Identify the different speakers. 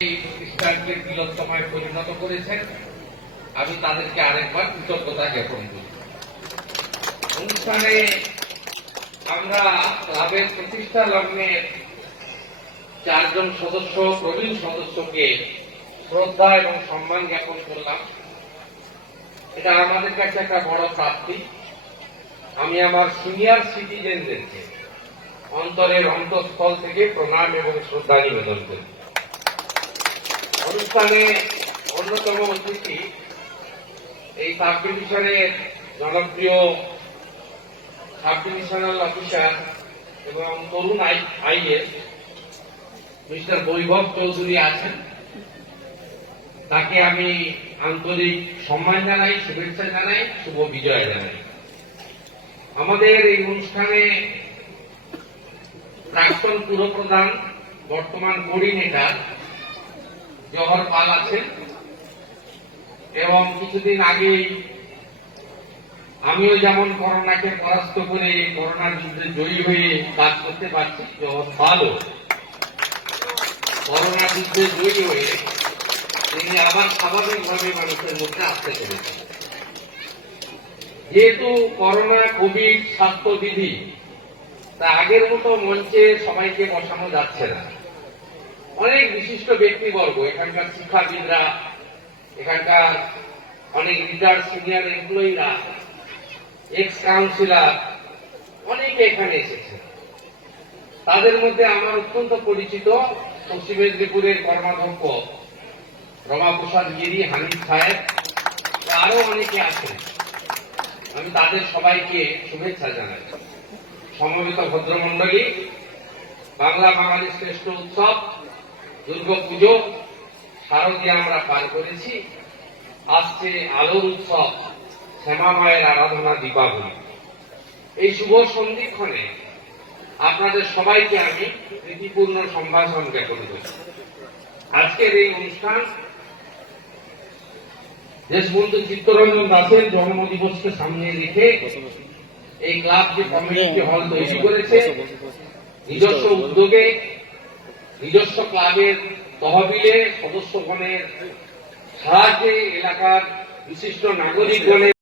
Speaker 1: প্রতিষ্ঠানকে তিলোত্তমায় পরিণত করেছেন। আমি তাদেরকে আরেকবার কৃতজ্ঞতা জ্ঞাপন করি। অনুষ্ঠানে আমরা ক্লাবের প্রতিষ্ঠা লগ্নে চারজন সদস্য, প্রবীণ সদস্যকে শ্রদ্ধা এবং সম্মান জ্ঞাপন করলাম। এটা আমাদের কাছে একটা বড় প্রাপ্তি। আমি আমার সিনিয়র সিটিজেনদেরকে অন্তরের অন্তঃস্থল থেকে প্রণাম এবং শ্রদ্ধা নিবেদন করি। অনুষ্ঠানে অন্যতম অতিথি এই সাব ডিভিশনের জনপ্রিয় সাব ডিভিশনাল অফিসার এবং তরুণ আইএস মিস্টার বৈভব চৌধুরী আছেন। তাকে আমি আন্তরিক সম্মান জানাই, শুভেচ্ছা জানাই, শুভ বিজয় জানাই। আমাদের এই অনুষ্ঠানে প্রাক্তন পুরপ্রধান, বর্তমান কোঅর্ডিনেটর জহর পাল আছেন এবং কিছুদিন আগে আমিও যেমন করোনাকে পরাস্ত করে করোনার যুদ্ধে জয়ী হয়ে কাজ করতে পারছি, জহর পালও। করোনা যুদ্ধে জয়ী হয়ে তিনি আবার স্বাভাবিকভাবে মানুষের মধ্যে আসতে চলেছেন যেহেতু করোনা কোভিড স্বাস্থ্যবিধি, তা আগের মতো মঞ্চে সবাইকে বসানো যাচ্ছে না। অনেক বিশিষ্ট ব্যক্তিবর্গ, এখানকার শিক্ষাবিদরা, এখানকার অনেক রিটায়ার্ড সিনিয়র এমপ্লয়িরা এক্স কাউন্সিলর অনেকে এখানে এসেছে। তাদের মধ্যে আমার অত্যন্ত পরিচিত পশ্চিম মেদিনীপুরের কর্মাধ্যক্ষ রমাপ্রসাদ গিরি হানিফ সাহেব আরও অনেকে আছেন। আমি তাদের সবাইকে শুভেচ্ছা জানাই। সমবেত ভদ্রমণ্ডলী, বাংলা বাঙালির শ্রেষ্ঠ উৎসব দুর্গা পুজো শারদীয় আমরা পার করেছি। আসছে আলোর উৎসব, শ্যামা মায়ের আরাধনা দীপাবলি। এই শুভ সন্ধিক্ষণে আপনাদের সবাইকে আমি প্রীতিপূর্ণ সম্ভাষণ জ্ঞাপন করি আজকের এই অনুষ্ঠান দেশবন্ধু চিত্তরঞ্জন দাসের জন্মদিবসকে সামনে রেখে এই ক্লাব যে কমিউনিটি হল তৈরি করেছে। নিজস্ব উদ্যোগে নিজস্ব ক্লাবের তহবিলে সদস্যগণের সাহায্যে এলাকার বিশিষ্ট নাগরিকগণের